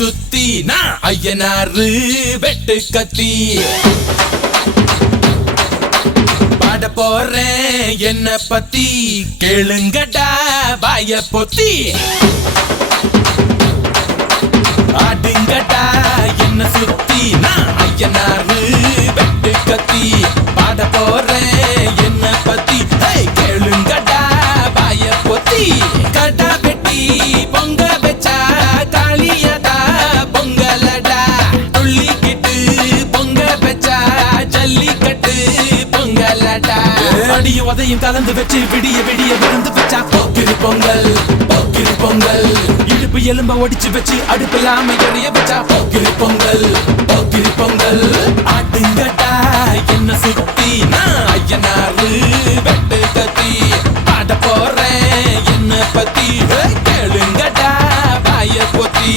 சுத்தி நான் ஐயனாரு வெட்டு கத்தி பாட போறேன் என்ன பத்தி கேளுங்கடா வாய பொத்தி ஆடுங்கடா என்ன சுத்தி நான் ஐயனாரு வெட்டு கத்தி பாட போறேன் என்ன பத்தி கேளுங்கடா வாய பொத்தி கடா வெட்டி பொங்க வச்சா காளியடா பொங்கலடா துள்ளிக்கிட்டு பொங்க வச்சா ஜல்லிக்கட்டு பொங்கலடா அடியும் உதையும் கலந்து வச்சு விடிய விடிய விருந்து வச்சா போக்கிரி பொங்கல் போக்கிரி பொங்கல் இடுப்பு எலும்ப ஒடிச்சு வச்சு அடுப்பில்லாம எறிய வச்சா போக்கிரி பொங்கல் போக்கிரி பொங்கல் ஆட்டுங்கடா என்ன சுத்தி நான் ஐயனாரு வெட்டு கத்தி பாட போறேன் என்ன பத்தி கேளுங்கடா வாய பொத்தி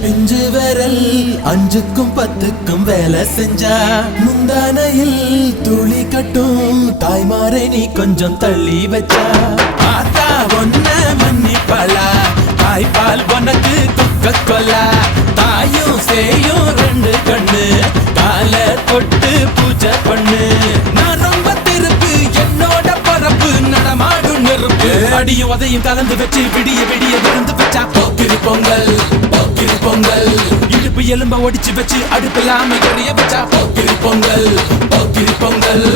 பிஞ்சு விரல் அஞ்சுக்கும் பத்துக்கும் வேலை செஞ்சா முந்தானையில் துளி கட்டும் தாய்மாரை நீ கொஞ்சம் தள்ளி வச்சா ஆத்தா ஒன்ன மன்னிப்பலா தாய்ப்பால் உனக்கு துக்க கொல்லா தாயும் சேயும் ரெண்டு கண்ணு கால தொட்டு பூஜை பண்ணு நான் ரொம்ப திருப்பு என்னோட பரப்பு நடமாடும் நெருப்பு அடியும் உதையும் கலந்து வச்சு விடிய விடிய விருந்து வச்சா போக்கிரி பொங்கல் போக்கிரி பொங்கல் இடுப்பு எலும்ப ஒடிச்சு வச்சு அடுப்பில்லாம எறிய வச்சா போக்கிரி பொங்கல் போக்கிரி பொங்கல்